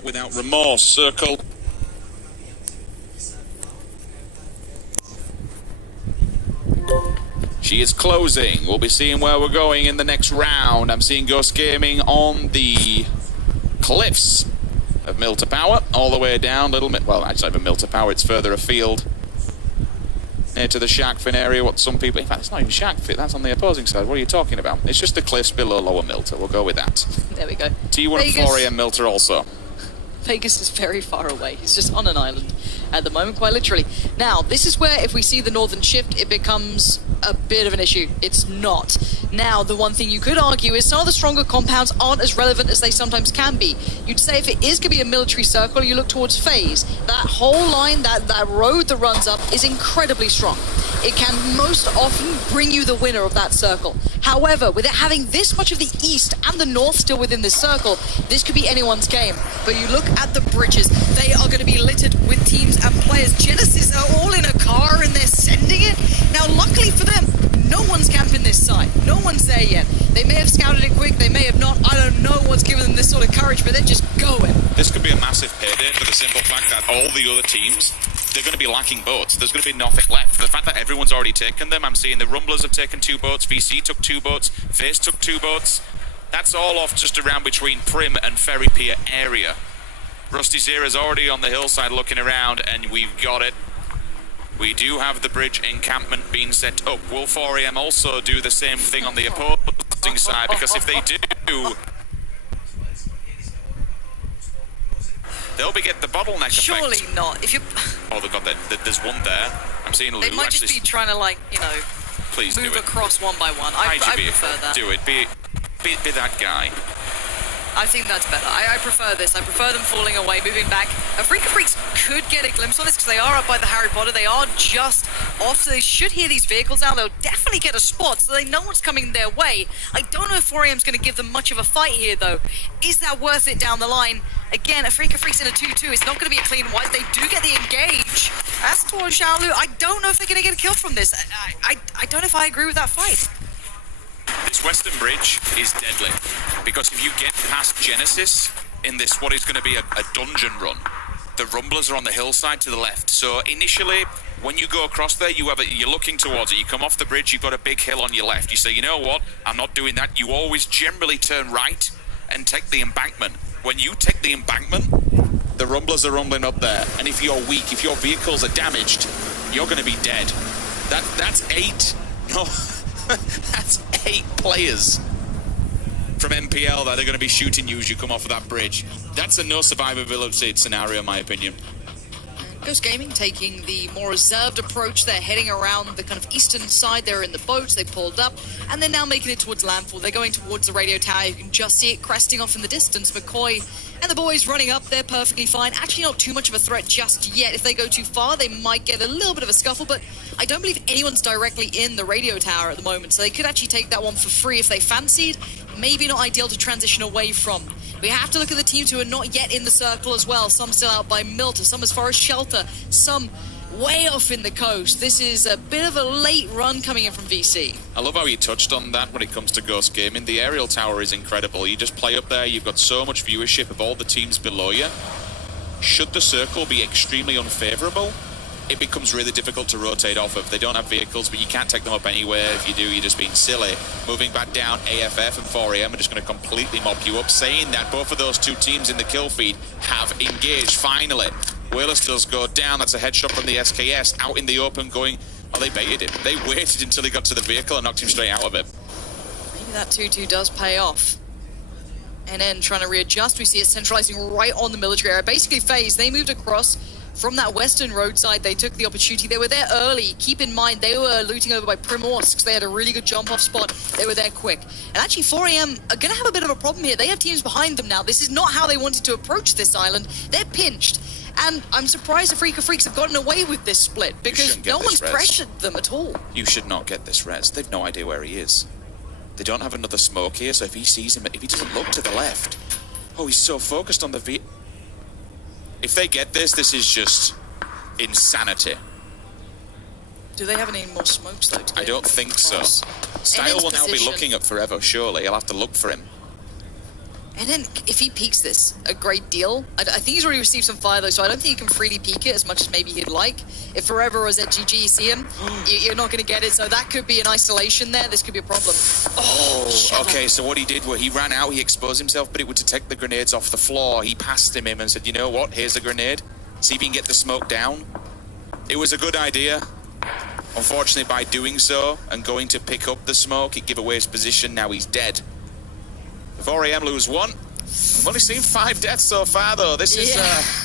out without remorse. Circle. She is closing. We'll be seeing where we're going in the next round. I'm seeing Ghost Gaming on the cliffs of Milter Power, all the way down, little bit. Well, actually, even Milter Power, it's further afield. Near to the Shark Fin area, what some people... In fact, it's not even Shark Fin, that's on the opposing side. What are you talking about? It's just the cliffs below Lower Milter. We'll go with that. There we go. T1 and 4am Milter also. Vegas is very far away. He's just on an island at the moment, quite literally. Now, this is where, if we see the northern shift, it becomes a bit of an issue. It's not. Now, the one thing you could argue is some of the stronger compounds aren't as relevant as they sometimes can be. You'd say if it is going to be a military circle, you look towards FaZe. That whole line, that road that runs up is incredibly strong. It can most often bring you the winner of that circle. However, with it having this much of the east and the north still within this circle, this could be anyone's game. But you look at the bridges, they are going to be littered with teams and players. Genesis are all in a car and they're sending it. Now, luckily for them, no one's camping this side. No one's there yet. They may have scouted it quick, they may have not. I don't know what's given them this sort of courage, but they're just going. This could be a massive payday for the simple fact that all the other teams, they're going to be lacking boats. There's going to be nothing left. The fact that everyone's already taken them, I'm seeing the Rumblers have taken 2 boats, VC took 2 boats, FaZe took 2 boats. That's all off just around between Prim and Ferry Pier area. Rusty Zera's already on the hillside looking around, and we've got it. We do have the bridge encampment being set up. Will 4am also do the same thing on the opposing side? Because if they do, they'll be getting the bottleneck effect. Surely not. If you... Oh, they've got that. There's one there. I'm seeing Lou. They might just be trying to, like, you know, please move do it. across one by one. I prefer that. Do it. Be that guy. I think that's better. I prefer this. I prefer them falling away, moving back. Freaka Freaks could get a glimpse on this because they are up by the Harry Potter. They are just off, so they should hear these vehicles now. They'll definitely get a spot, so they know what's coming their way. I don't know if 4am's going to give them much of a fight here, though. Is that worth it down the line? Again, a Freaka Freaks in a 2-2. It's not going to be a clean wipe. They do get the engage. As towards Xiaolu, I don't know if they're going to get a kill from this. I don't know if I agree with that fight. This western bridge is deadly, because if you get past Genesis in this, what is going to be a dungeon run, the Rumblers are on the hillside to the left. So initially, when you go across there, you're looking towards it. You come off the bridge, you've got a big hill on your left. You say, you know what, I'm not doing that. You always generally turn right and take the embankment. When you take the embankment, the Rumblers are rumbling up there. And if you're weak, if your vehicles are damaged, you're going to be dead. That's 8. No. That's 8 players from MPL that are going to be shooting you as you come off of that bridge. That's a no survivability scenario, in my opinion. Ghost Gaming taking the more reserved approach. They're heading around the kind of eastern side. They're in the boats. They pulled up, and they're now making it towards landfall. They're going towards the radio tower. You can just see it cresting off in the distance. McCoy and the boys running up. They're perfectly fine. Actually, not too much of a threat just yet. If they go too far, they might get a little bit of a scuffle, but I don't believe anyone's directly in the radio tower at the moment, so they could actually take that one for free if they fancied. Maybe not ideal to transition away from. We have to look at the teams who are not yet in the circle as well. Some still out by Milter, some as far as Shelter, some way off in the coast. This is a bit of a late run coming in from VC. I love how you touched on that when it comes to Ghost Gaming. The aerial tower is incredible. You just play up there, you've got so much viewership of all the teams below you. Should the circle be extremely unfavourable, it becomes really difficult to rotate off of. They don't have vehicles, but you can't take them up anywhere. If you do, you're just being silly. Moving back down, AFF and 4am are just going to completely mop you up, saying that both of those 2 teams in the kill feed have engaged, finally. Whalers does go down. That's a headshot from the SKS, out in the open going... Oh, they baited him. They waited until he got to the vehicle and knocked him straight out of it. Maybe that 2-2 does pay off. NN trying to readjust. We see it centralizing right on the military area. Basically, FaZe, they moved across from that western roadside. They took the opportunity. They were there early. Keep in mind, they were looting over by Primorsk because they had a really good jump-off spot. They were there quick. And actually, 4am are going to have a bit of a problem here. They have teams behind them now. This is not how they wanted to approach this island. They're pinched. And I'm surprised the Freaka Freaks have gotten away with this split because no one's pressured them at all. You should not get this res. They've no idea where he is. They don't have another smoke here, so if he sees him, if he doesn't look to the left... Oh, he's so focused on the V... If they get this, this is just insanity. Do they have any more smokes, though? I don't think so. Style will now be looking at Forever, surely. He'll have to look for him. And then if he peeks this a great deal, I think he's already received some fire though, so I don't think he can freely peek it as much as maybe he'd like. If Forever or ZGG see him, you're not going to get it, so that could be an isolation there. This could be a problem. Oh, okay, so what he did was he ran out, he exposed himself, but it would detect the grenades off the floor. He passed him and said, you know what, here's a grenade. See if you can get the smoke down. It was a good idea. Unfortunately, by doing so and going to pick up the smoke, it gave away his position. Now he's dead. The 4am lose one. We've only seen 5 deaths so far, though. This is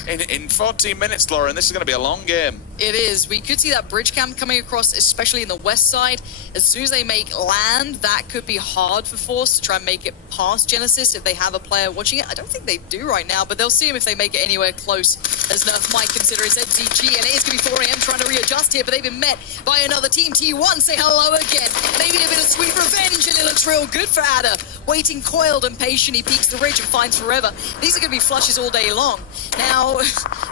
in 14 minutes, Lauren. This is going to be a long game. It is. We could see that bridge camp coming across, especially in the west side. As soon as they make land, that could be hard for Force to try and make it past Genesis if they have a player watching it. I don't think they do right now, but they'll see him if they make it anywhere close, as Nerf might consider his ZGG. And it is going to be 4am trying to readjust here, but they've been met by another team. T1 say hello again. Maybe a bit of sweet revenge, and it looks real good for Adder. Waiting coiled and patient, he peeks the ridge and finds Forever. These are going to be flushes all day long. Now,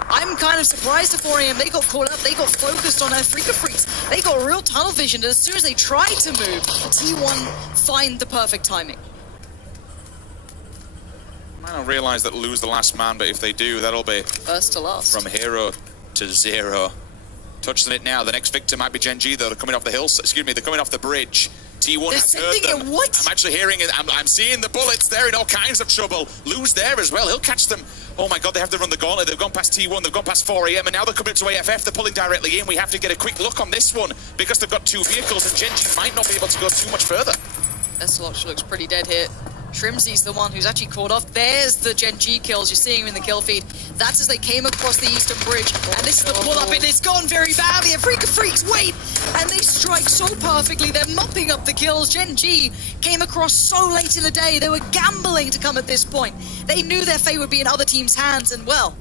I'm kind of surprised at 4am. They got caught up. They got focused on Freaka Freaks. They got real tunnel vision. And as soon as they tried to move, T1 find the perfect timing. I don't realize that lose the last man, but if they do, that'll be First to last. from 0 to 0. Touching it now. The next victim might be Gen G, though. They're coming off the hill. Excuse me, they're coming off the bridge. T1 has heard them. What? I'm actually hearing it. I'm seeing the bullets. They're in all kinds of trouble. Lose there as well. He'll catch them. Oh my God, they have to run the gauntlet. They've gone past T1. They've gone past 4am, and now they're coming to AFF. They're pulling directly in. We have to get a quick look on this one because they've got 2 vehicles, and Gen G might not be able to go too much further. Esselotch looks pretty dead here. Trimsy's the one who's actually caught off. There's the Gen G kills. You're seeing him in the kill feed. That's as they came across the eastern bridge. And this is the pull-up, and it's gone very badly. And Freaka Freaks wait, and they strike so perfectly. They're mopping up the kills. Gen G came across so late in the day. They were gambling to come at this point. They knew their fate would be in other teams' hands, and well,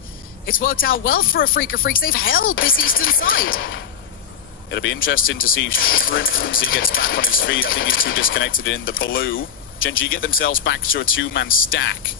it's worked out well for a Freaka Freaks. They've held this eastern side. It'll be interesting to see if Trimsy gets back on his feet. I think he's too disconnected in the blue. Gen G get themselves back to a 2-man stack.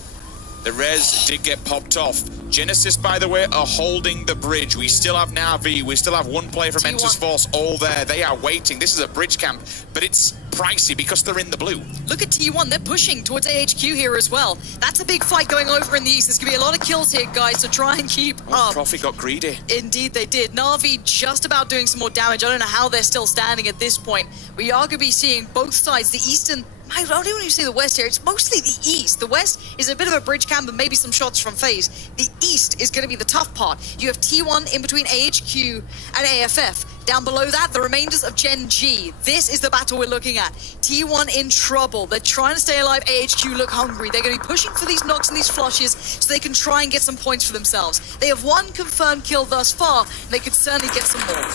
The res did get popped off. Genesis, by the way, are holding the bridge. We still have Na'Vi. We still have one player from Mentis Force all there. They are waiting. This is a bridge camp, but it's pricey because they're in the blue. Look at T1. They're pushing towards AHQ here as well. That's a big fight going over in the east. There's going to be a lot of kills here, guys, so try and keep up. Profit got greedy. Indeed, they did. Na'Vi just about doing some more damage. I don't know how they're still standing at this point. We are going to be seeing both sides. The eastern... I don't even see the west here. It's mostly the east. The west is a bit of a bridge camp and maybe some shots from FaZe. The east is going to be the tough part. You have T1 in between AHQ and AFF. Down below that, the remainders of Gen G. This is the battle we're looking at. T1 in trouble. They're trying to stay alive. AHQ look hungry. They're going to be pushing for these knocks and these flushes so they can try and get some points for themselves. They have 1 confirmed kill thus far, and they could certainly get some more.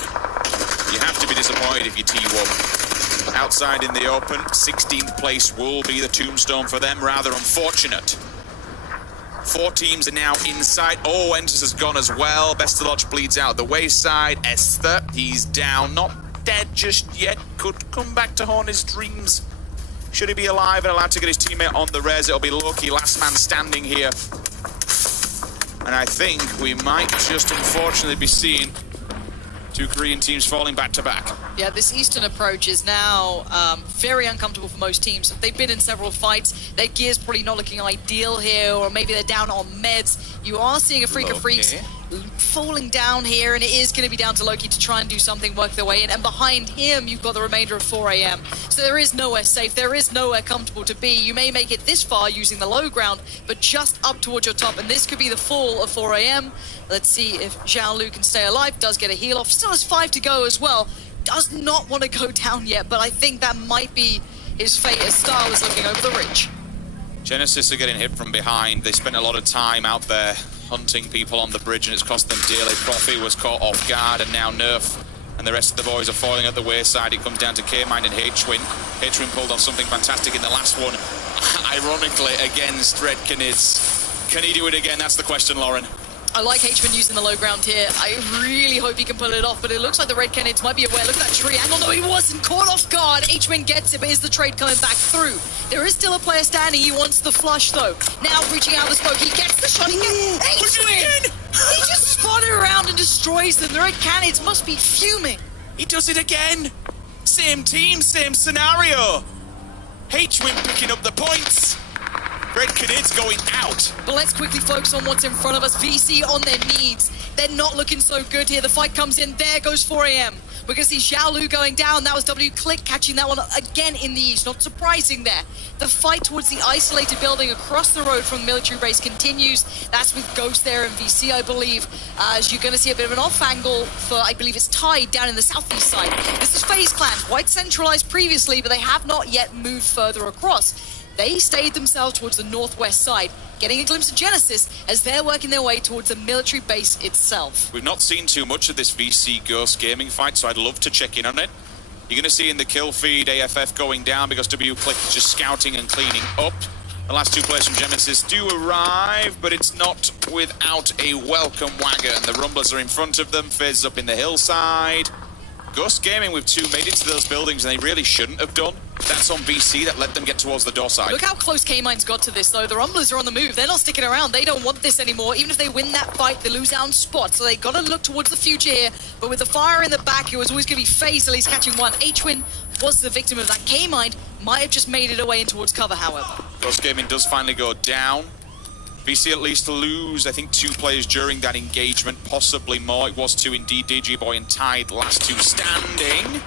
You have to be disappointed if you're T1. Outside in the open, 16th place will be the tombstone for them. Rather unfortunate. 4 teams are now inside. Oh, Entus has gone as well. Bestelodge bleeds out the wayside. Esther, he's down. Not dead just yet. Could come back to haunt his dreams. Should he be alive and allowed to get his teammate on the res? It'll be Loki, last man standing here. And I think we might just unfortunately be seeing 2 Korean teams falling back to back. Yeah, this eastern approach is now very uncomfortable for most teams. They've been in several fights. Their gear's probably not looking ideal here, or maybe they're down on meds. You are seeing a Freaka Freaks falling down here, and it is going to be down to Loki to try and do something, work their way in. And behind him, you've got the remainder of 4am. So there is nowhere safe. There is nowhere comfortable to be. You may make it this far using the low ground, but just up towards your top. And this could be the fall of 4am. Let's see if Zhao Lu can stay alive. Does get a heal off. Still has 5 to go as well. Does not want to go down yet, but I think that might be his fate as Star was looking over the ridge. Genesis are getting hit from behind. They spent a lot of time out there hunting people on the bridge, and it's cost them dearly. Profi was caught off guard, and now Nerf and the rest of the boys are falling at the wayside. It comes down to K-Mind and H-Twin. H-Twin pulled off something fantastic in the last one, ironically against Red Canids. Can he do it again? That's the question, Lauren. I like H-Man using the low ground here. I really hope he can pull it off, but it looks like the Red Canids might be aware. Look at that triangle. No, he wasn't caught off guard. H-Man gets it, but is the trade coming back through? There is still a player standing. He wants the flush, though. Now reaching out the smoke. He gets the shot. He gets H-Man! He just spun it around and destroys them. The Red Canids must be fuming. He does it again. Same team, same scenario. H-Win picking up the points. Red Canids going out. But let's quickly focus on what's in front of us. VC on their knees. They're not looking so good here. The fight comes in. There goes 4AM. We're going to see Xiaolu going down. That was W-Click catching that one again in the east. Not surprising there. The fight towards the isolated building across the road from the military base continues. That's with Ghost there and VC, I believe. As you're going to see a bit of an off angle for, I believe it's Tide down in the southeast side. This is FaZe Clan, quite centralized previously, but they have not yet moved further across. They stayed themselves towards the northwest side, getting a glimpse of Genesis as they're working their way towards the military base itself. We've not seen too much of this VC Ghost Gaming fight, so I'd love to check in on it. You're going to see in the kill feed AFF going down because W-Click is just scouting and cleaning up. The last two players from Genesis do arrive, but it's not without a welcome wagon. The Rumblers are in front of them, FaZe up in the hillside. Ghost Gaming with two made it to those buildings, and they really shouldn't have done. That's on VC that let them get towards the door side. Look how close K-Mine's got to this, though. The Rumblers are on the move. They're not sticking around. They don't want this anymore. Even if they win that fight, they lose out on spot. So they got to look towards the future here. But with the fire in the back, it was always going to be FaZe at least catching one. H-Win was the victim of that. K-Mine might have just made it away in towards cover, however. Ghost Gaming does finally go down. VC at least lose, I think, 2 players during that engagement, possibly more. It was 2 indeed. DG Boy and Tide, last 2 standing.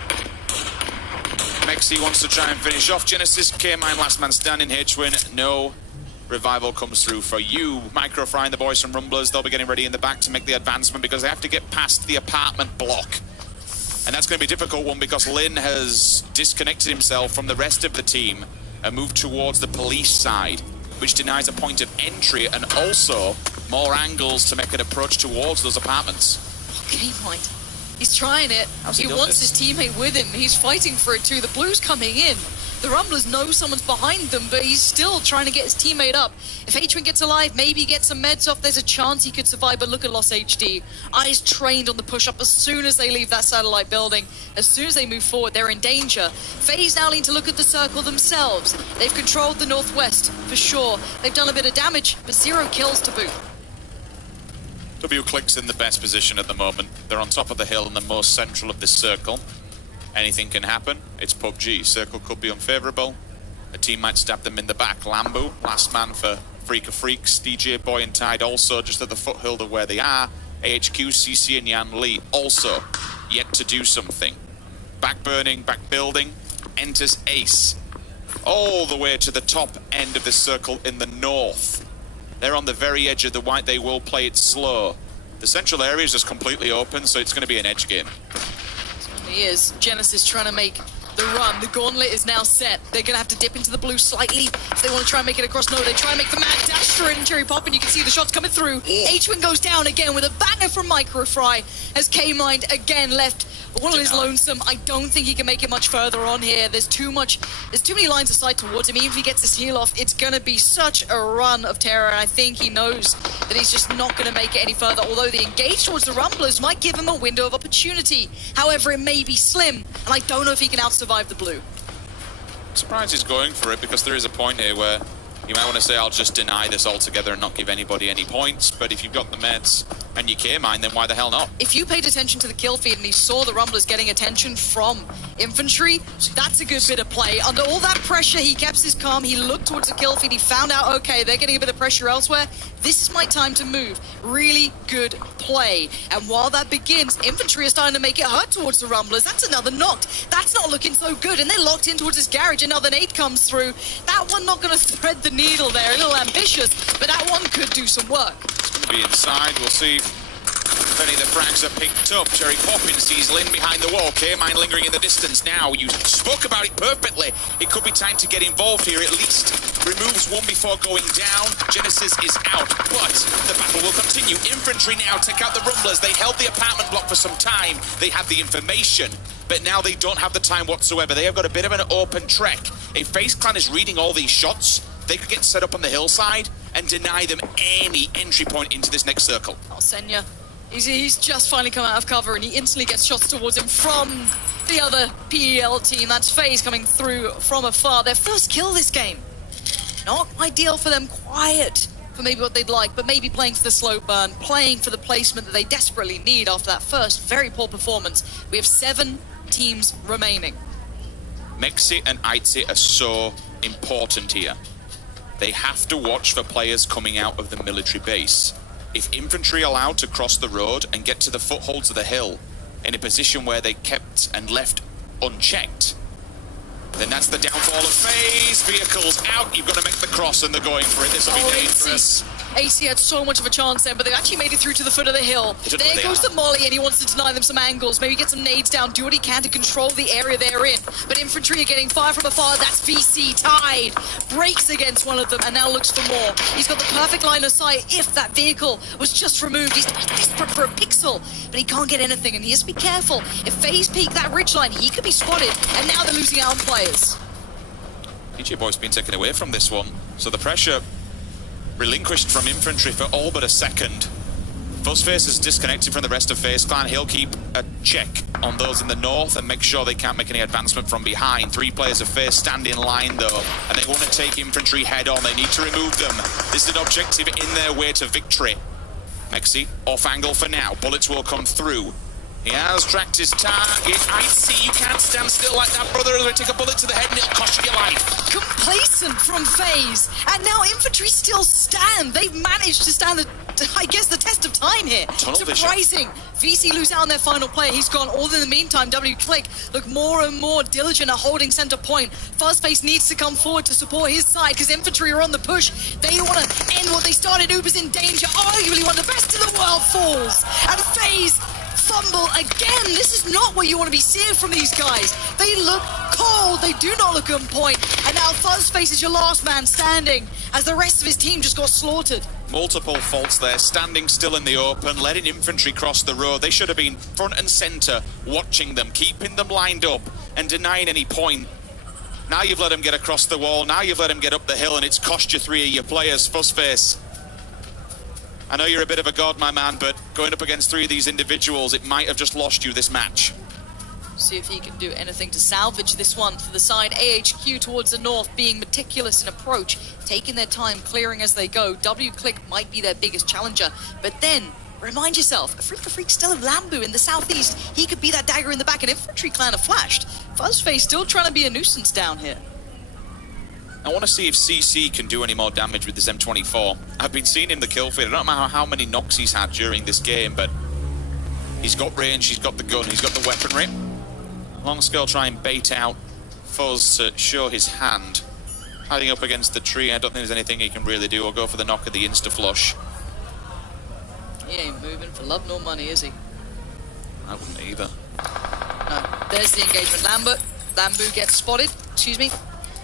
Mexi wants to try and finish off Genesis. K-Mine, last man standing. H-Win, no. Revival comes through for you. Microfry and the boys from Rumblers, they'll be getting ready in the back to make the advancement because they have to get past the apartment block. And that's going to be a difficult one because Lin has disconnected himself from the rest of the team and moved towards the police side, which denies a point of entry and also more angles to make an approach towards those apartments. K-Mine. He's trying it. He wants his teammate with him. He's fighting for it too. The Blue's coming in. The Rumblers know someone's behind them, but he's still trying to get his teammate up. If H-Win gets alive, maybe get some meds off, there's a chance he could survive, but look at Lost HD. Eyes trained on the push-up as soon as they leave that satellite building. As soon as they move forward, they're in danger. FaZe now need to look at the circle themselves. They've controlled the northwest, for sure. They've done a bit of damage, but 0 kills to boot. W-Click's in the best position at the moment. They're on top of the hill in the most central of this circle. Anything can happen. It's PUBG. Circle could be unfavorable. A team might stab them in the back. Lambu, last man for Freak of Freaks. DJ Boy and Tide also just at the foothill of where they are. AHQ, CC and Yan Lee also yet to do something. Back burning, back building. Enters Ace. All the way to the top end of the circle in the north. They're on the very edge of the white. They will play it slow. The central area is just completely open, so it's going to be an edge game. He is. Genesis trying to make the run. The gauntlet is now set. They're going to have to dip into the blue slightly if they want to try and make it across. No, they try and make the mad dash through it and Cherry Pop, and you can see the shots coming through. H-Win goes down again with a banger from Microfry as K-Mine again left. All is lonesome. I don't think he can make it much further on here. There's too many lines of sight towards him. Even if he gets his heal off, it's going to be such a run of terror, and I think he knows that he's just not going to make it any further, although the engage towards the Rumblers might give him a window of opportunity. However, it may be slim, and I don't know if he can out-survive the blue. I'm surprised he's going for it because there is a point here where you might want to say, I'll just deny this altogether and not give anybody any points, but if you've got the meds and you K-Mine, then why the hell not? If you paid attention to the kill feed and he saw the Rumblers getting attention from infantry, that's a good bit of play. Under all that pressure, he kept his calm, he looked towards the kill feed, he found out, okay, they're getting a bit of pressure elsewhere, this is my time to move. Really good play. And while that begins, infantry is starting to make it hurt towards the Rumblers. That's another knock. That's not looking so good, and they're locked in towards this garage. Another nade comes through. That one not going to thread the needle there, a little ambitious, but that one could do some work. It's going to be inside, we'll see if any of the frags are picked up. Cherry Poppins sees Lin behind the wall. K-Mine lingering in the distance now. You spoke about it perfectly. It could be time to get involved here. At least removes one before going down. Genesis is out, but the battle will continue. Infantry now take out the Rumblers. They held the apartment block for some time. They have the information, but now they don't have the time whatsoever. They have got a bit of an open trek. If FaZe Clan is reading all these shots, they could get set up on the hillside and deny them any entry point into this next circle. Oh, Senya. He's just finally come out of cover and he instantly gets shots towards him from the other PEL team. That's FaZe coming through from afar. Their first kill this game. Not ideal for them, quiet for maybe what they'd like, but maybe playing for the slow burn, playing for the placement that they desperately need after that first very poor performance. We have 7 teams remaining. Mexi and Aitse are so important here. they have to watch for players coming out of the military base. If infantry are allowed to cross the road and get to the footholds of the hill in a position where they kept and left unchecked, then that's the downfall of FaZe. Vehicles out, you've got to make the cross, and they're going for it. This will be dangerous. AC had so much of a chance then, but they actually made it through to the foot of the hill. There goes the molly, and he wants to deny them some angles. Maybe get some nades down, do what he can to control the area they're in. But infantry are getting fire from afar. That's VC tied. Breaks against one of them, and now looks for more. He's got the perfect line of sight. If that vehicle was just removed, he's desperate for a pixel, but he can't get anything, and he has to be careful. If FaZe peek that ridgeline, he could be spotted, and now they're losing out on players. PJ Boy's been taken away from this one, so the pressure relinquished from infantry for all but a second. Fuzzface is disconnected from the rest of FaZe Clan. He'll keep a check on those in the north and make sure they can't make any advancement from behind. 3 players of FaZe stand in line though, and they want to take infantry head on. They need to remove them. This is an objective in their way to victory. Mexi off angle for now. Bullets will come through. He has tracked his target. I see you can't stand still like that, brother. They take a bullet to the head and it'll cost you your life. Complacent from FaZe, and now infantry still stand. They've managed to stand the test of time here. Surprising. VC lose out on their final player. He's gone. All in the meantime, WClick look more and more diligent at holding center point. Fuzzface needs to come forward to support his side because infantry are on the push. They want to end what they started. Uber's in danger. Arguably one of the best in the world falls, and FaZe fumble again. This is not what you want to be seeing from these guys. They look cold. They do not look on point. And now Fuzzface is your last man standing as the rest of his team just got slaughtered. Multiple faults there, standing still in the open, letting infantry cross the road. They should have been front and center, watching them, keeping them lined up and denying any point. Now you've let them get across the wall. Now you've let them get up the hill, and it's cost you 3 of your players. Fuzzface, I know you're a bit of a god, my man, but going up against 3 of these individuals, it might have just lost you this match. See if he can do anything to salvage this one for the side. AHQ towards the north, being meticulous in approach, taking their time, clearing as they go. WClick might be their biggest challenger, but then remind yourself, a Freak still have Lambu in the southeast. He could be that dagger in the back, and infantry clan have flashed. Fuzzface still trying to be a nuisance down here. I want to see if CC can do any more damage with this M24. I've been seeing him the kill feed. I don't know how many knocks he's had during this game, but he's got range, he's got the gun, he's got the weaponry. Longscale try and bait out Fuzz to show his hand. Hiding up against the tree, I don't think there's anything he can really do. Or go for the knock of the insta-flush. He ain't moving for love nor money, is he? I wouldn't either. No, there's the engagement. Lambu gets spotted, excuse me.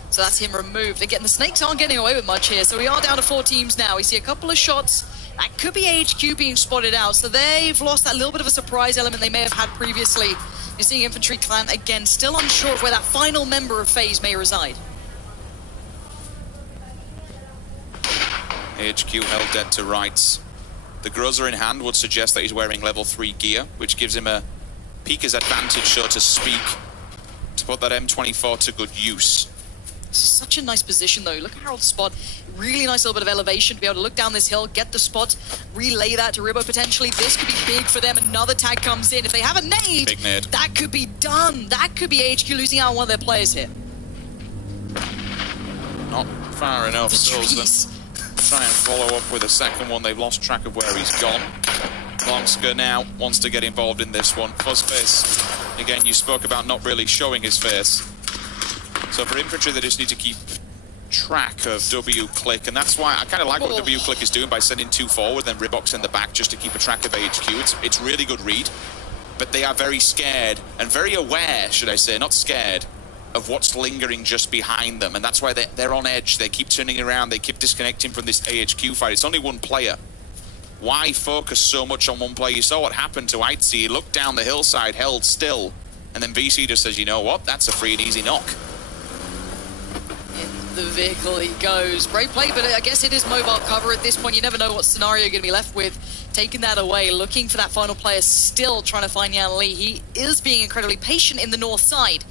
So that's him removed. Again, the Snakes aren't getting away with much here. So we are down to 4 teams now. We see a couple of shots. That could be AHQ being spotted out. So they've lost that little bit of a surprise element they may have had previously. You're seeing infantry clan again, still unsure of where that final member of FaZe may reside. AHQ held dead to rights. The Groza in hand would suggest that he's wearing level 3 gear, which gives him a peeker's advantage, so to speak, to put that M24 to good use. Such a nice position though. Look at Harold's spot. Really nice little bit of elevation to be able to look down this hill, get the spot, relay that to Ribbo potentially. This could be big for them. Another tag comes in. If they have a nade, big nade, that could be done. That could be HQ losing out on one of their players here. Not far enough. Jeez. Try and follow up with a second one. They've lost track of where he's gone. Longska now wants to get involved in this one. Fuzzface, again, you spoke about not really showing his face. So for infantry, they just need to keep track of WClick, and that's why I kind of like what WClick is doing by sending 2 forward, then Ribox in the back just to keep a track of AHQ. It's really good read, but they are very scared and very aware, should I say, not scared, of what's lingering just behind them, and that's why they're on edge. They keep turning around, they keep disconnecting from this AHQ fight. It's only one player. Why focus so much on one player? You saw what happened to Aitzi. He looked down the hillside, held still, and then VC just says, you know what, that's a free and easy knock. The vehicle he goes. Great play, but I guess it is mobile cover at this point. You never know what scenario you're going to be left with. Taking that away, looking for that final player, still trying to find Yan Lee. He is being incredibly patient in the north side.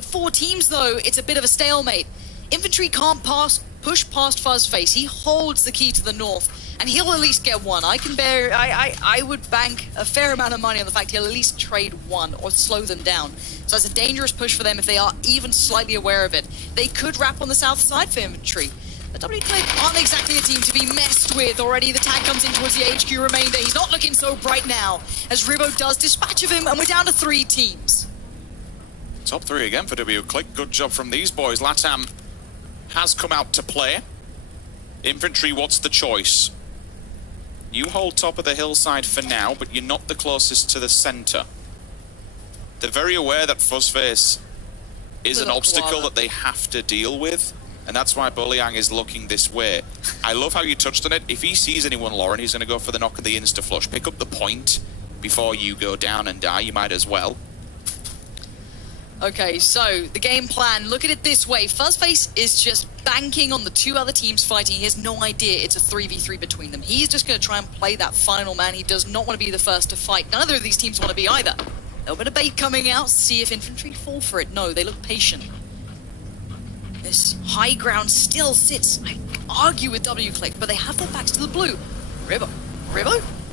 4 teams, though, it's a bit of a stalemate. Infantry can't push past Fuzzface. He holds the key to the north, and he'll at least get one. I would bank a fair amount of money on the fact he'll at least trade one or slow them down. So it's a dangerous push for them if they are even slightly aware of it. They could wrap on the south side for infantry. But WClick aren't exactly a team to be messed with. Already the tag comes in towards the HQ remainder. He's not looking so bright now, as Ribo does dispatch of him, and we're down to 3 teams. Top 3 again for WClick. Good job from these boys. LATAM has come out to play. Infantry, what's the choice? You hold top of the hillside for now, but you're not the closest to the center. They're very aware that Fuzzface is an obstacle that they have to deal with, and that's why Boliang is looking this way. I love how you touched on it. If he sees anyone, Lauren, he's going to go for the knock of the insta-flush. Pick up the point before you go down and die. You might as well. Okay, so the game plan, look at it this way. Fuzzface is just banking on the 2 other teams fighting. He has no idea it's a 3v3 between them. He's just going to try and play that final man. He does not want to be the first to fight. Neither of these teams want to be either. A little bit of bait coming out, see if Infantry fall for it. No, they look patient. This high ground still sits, I argue, with WClick, but they have their backs to the blue. Ribo?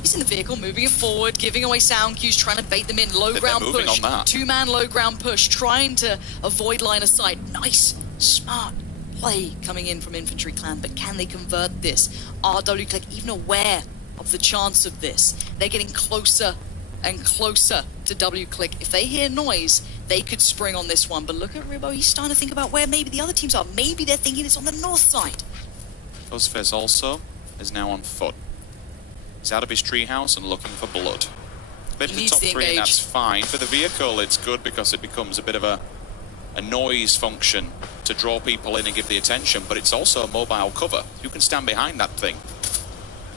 He's in the vehicle, moving it forward, giving away sound cues, trying to bait them in. Low ground push. 2-man low ground push, trying to avoid line of sight. Nice, smart play coming in from Infantry Clan, but can they convert this? Are WClick even aware of the chance of this? They're getting closer and closer to WClick. If they hear noise, they could spring on this one. But look at Ribo, he's starting to think about where maybe the other teams are. Maybe they're thinking it's on the north side. Fuzzface also is now on foot. He's out of his treehouse and looking for blood. Bit of the top 3 and that's fine. For the vehicle, it's good because it becomes a bit of a noise function to draw people in and give the attention, but it's also a mobile cover. You can stand behind that thing.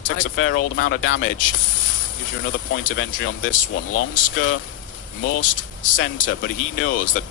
Takes a fair old amount of damage. Gives you another point of entry on this one. Longsker, most center, but he knows that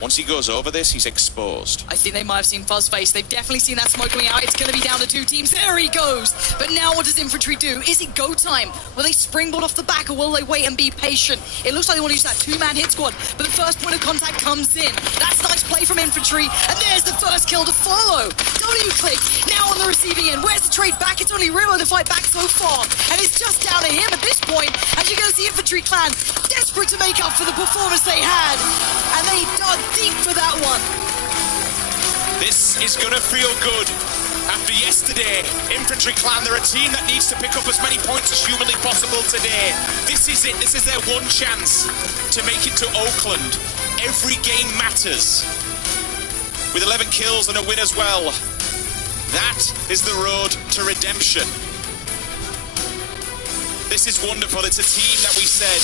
once he goes over this, he's exposed. I think they might have seen Fuzzface. They've definitely seen that smoke coming out. It's going to be down to 2 teams. There he goes. But now what does Infantry do? Is it go time? Will they springboard off the back, or will they wait and be patient? It looks like they want to use that 2-man hit squad, but the first point of contact comes in. That's nice play from Infantry, and there's the first kill to follow. WClick now on the receiving end. Where's the trade back? It's only Ribo to fight back so far, and it's just down to him at this point, as you're going to see Infantry Clan desperate to make up for the performance they had, and they dug deep for that one. This is going to feel good. After yesterday, Infantry Clan, they're a team that needs to pick up as many points as humanly possible today. This is it. This is their one chance to make it to Oakland. Every game matters. With 11 kills and a win as well. That is the road to redemption. This is wonderful. It's a team that we said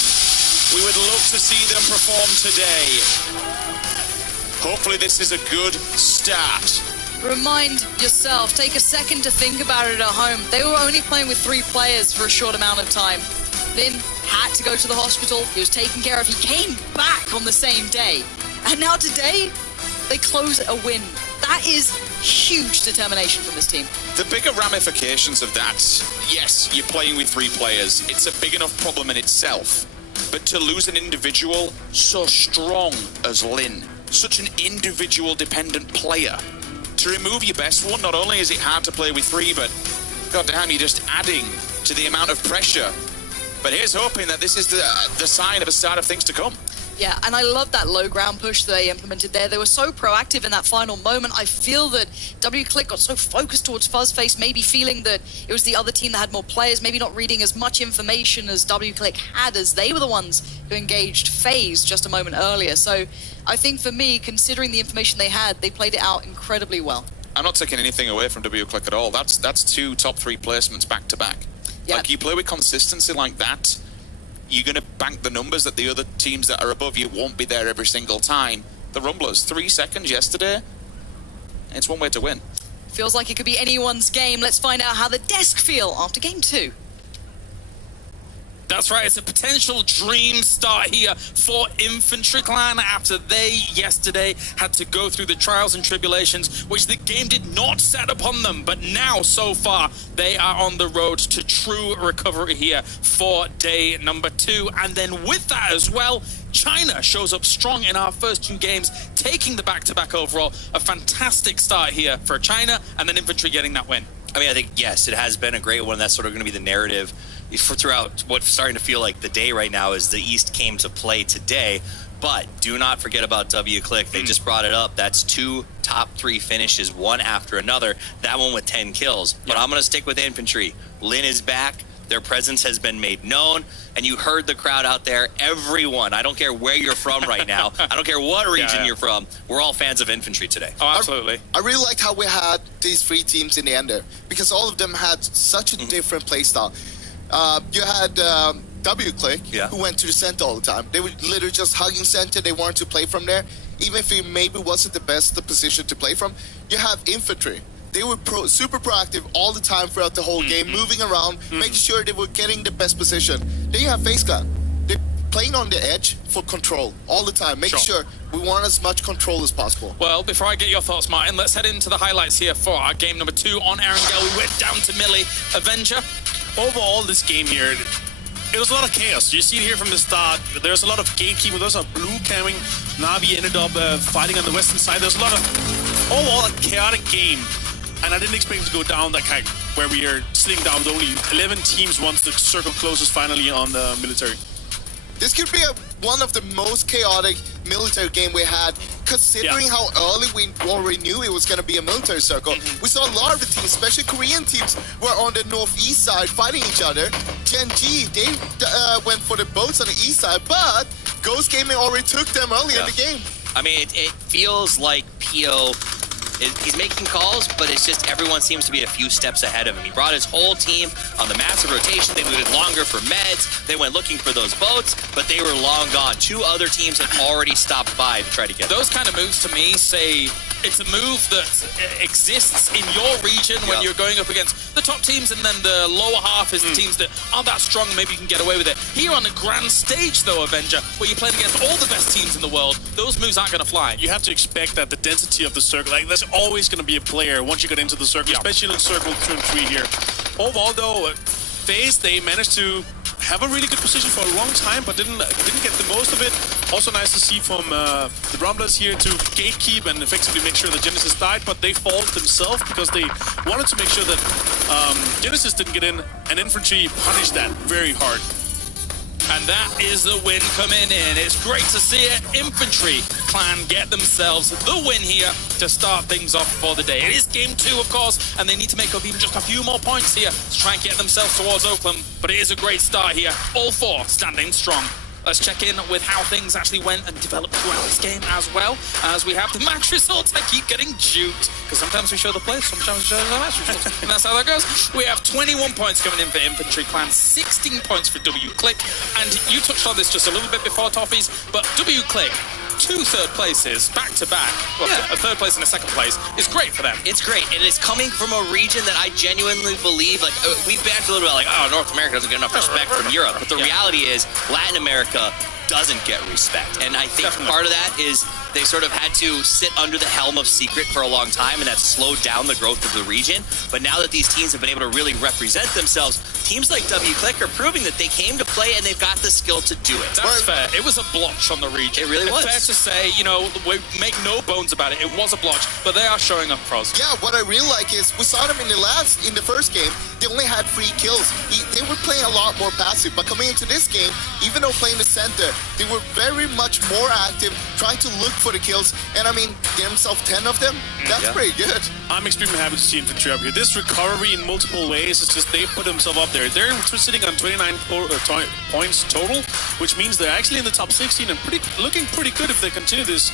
we would love to see them perform today. Hopefully this is a good start. Remind yourself, take a second to think about it at home. They were only playing with 3 players for a short amount of time. Lin had to go to the hospital. He was taken care of. He came back on the same day. And now today, they close a win. That is huge determination from this team. The bigger ramifications of that, yes, you're playing with 3 players. It's a big enough problem in itself. But to lose an individual so strong as Lin, such an individual dependent player, to remove your best one, not only is it hard to play with 3, but goddamn, you're just adding to the amount of pressure. But here's hoping that this is the sign of a start of things to come. Yeah, and I love that low ground push that they implemented there. They were so proactive in that final moment. I feel that WClick got so focused towards Fuzzface, maybe feeling that it was the other team that had more players, maybe not reading as much information as WClick had, as they were the ones who engaged FaZe just a moment earlier. So I think for me, considering the information they had, they played it out incredibly well. I'm not taking anything away from WClick at all. That's 2 top 3 placements back to back. Yeah. Like, you play with consistency like that, you're going to bank the numbers that the other teams that are above you won't be there every single time. The Rumblers, 3 seconds yesterday. It's one way to win. Feels like it could be anyone's game. Let's find out how the desk feel after game 2. That's right, it's a potential dream start here for Infantry Clan after they, yesterday, had to go through the trials and tribulations, which the game did not set upon them. But now, so far, they are on the road to true recovery here for day number 2. And then with that as well, China shows up strong in our first 2 games, taking the back-to-back overall. A fantastic start here for China, and then Infantry getting that win. I mean, I think, yes, it has been a great one. That's sort of going to be the narrative for throughout what's starting to feel like the day right now is the East came to play today. But do not forget about WClick. They just brought it up. That's 2 top 3 finishes, one after another. That one with 10 kills. But I'm going to stick with infantry. Lin is back. Their presence has been made known. And you heard the crowd out there. Everyone, I don't care where you're from right now. I don't care what region you're from. We're all fans of infantry today. Oh, absolutely. I really liked how we had these 3 teams in the end there, because all of them had such a different playstyle. You had WClick, who went to the center all the time. They were literally just hugging center. They wanted to play from there, even if it maybe wasn't the best position to play from. You have infantry. They were super proactive all the time throughout the whole game, moving around, making sure they were getting the best position. Then you have FaZe Clan. They're playing on the edge for control all the time, making sure we want as much control as possible. Well, before I get your thoughts, Martin, let's head into the highlights here for our game number 2 on Erangel. We went down to Millie. Avenger. Overall, this game here, it was a lot of chaos. You see it here from the start. There's a lot of gatekeeping. There's a blue camming. Navi ended up fighting on the western side. There's a lot of overall a chaotic game. And I didn't expect it to go down that kind, where we are sitting down with only 11 teams once the circle closes finally on the military. This could be one of the most chaotic military game we had, considering how early we already knew it was going to be a military circle. We saw a lot of the teams, especially Korean teams, were on the northeast side fighting each other. Gen G, they went for the boats on the east side, but Ghost Gaming already took them early in the game. I mean, it feels like PO... He's making calls, but it's just everyone seems to be a few steps ahead of him. He brought his whole team on the massive rotation. They waited longer for meds. They went looking for those boats, but they were long gone. 2 other teams had already stopped by to try to get those kind of moves. To me, say it's a move that exists in your region when you're going up against the top teams, and then the lower half is the teams that aren't that strong. Maybe you can get away with it. Here on the grand stage, though, Avenger, where you're playing against all the best teams in the world, those moves aren't going to fly. You have to expect that the density of the circle, like there's always going to be a player once you get into the circle, especially in circle 2 and 3 here. Overall, though, FaZe, they managed to have a really good position for a long time, but didn't get the most of it. Also nice to see from the Rumblers here to gatekeep and effectively make sure that Genesis died, but they faulted themselves because they wanted to make sure that Genesis didn't get in, and infantry punished that very hard. And that is the win coming in. It's great to see it. Infantry Clan get themselves the win here to start things off for the day. It is game 2, of course, and they need to make up even just a few more points here to try and get themselves towards Oakland. But it is a great start here. All 4 standing strong. Let's check in with how things actually went and developed throughout this game, as well as we have the match results. I keep getting juked, because sometimes we show the plays, sometimes we show the match results, and that's how that goes. We have 21 points coming in for Infantry Clan, 16 points for WClick, and you touched on this just a little bit before, Toffees, but WClick, 2 third places back-to-back, well, a 3rd place and a 2nd place is great for them. It's great, and it's coming from a region that I genuinely believe, like, we've banned a little bit like, oh, North America doesn't get enough respect from Europe, but the reality is Latin America doesn't get respect, and I think part of that is they sort of had to sit under the helm of Secret for a long time, and that slowed down the growth of the region. But now that these teams have been able to really represent themselves, teams like WClick are proving that they came to play and they've got the skill to do it. That's fair. It was a blotch on the region. It really was. Fair to say, you know, we make no bones about it. It was a blotch, but they are showing up for us. Yeah, what I really like is we saw them in the first game. They only had 3 kills. They were playing a lot more passive, but coming into this game, even though playing the center, they were very much more active, trying to look for the kills, and I mean, get himself 10 of them. That's pretty good. I'm extremely happy to see infantry up here. This recovery in multiple ways is just they put themselves up there. They're sitting on 29 points total, which means they're actually in the top 16 and looking pretty good if they continue this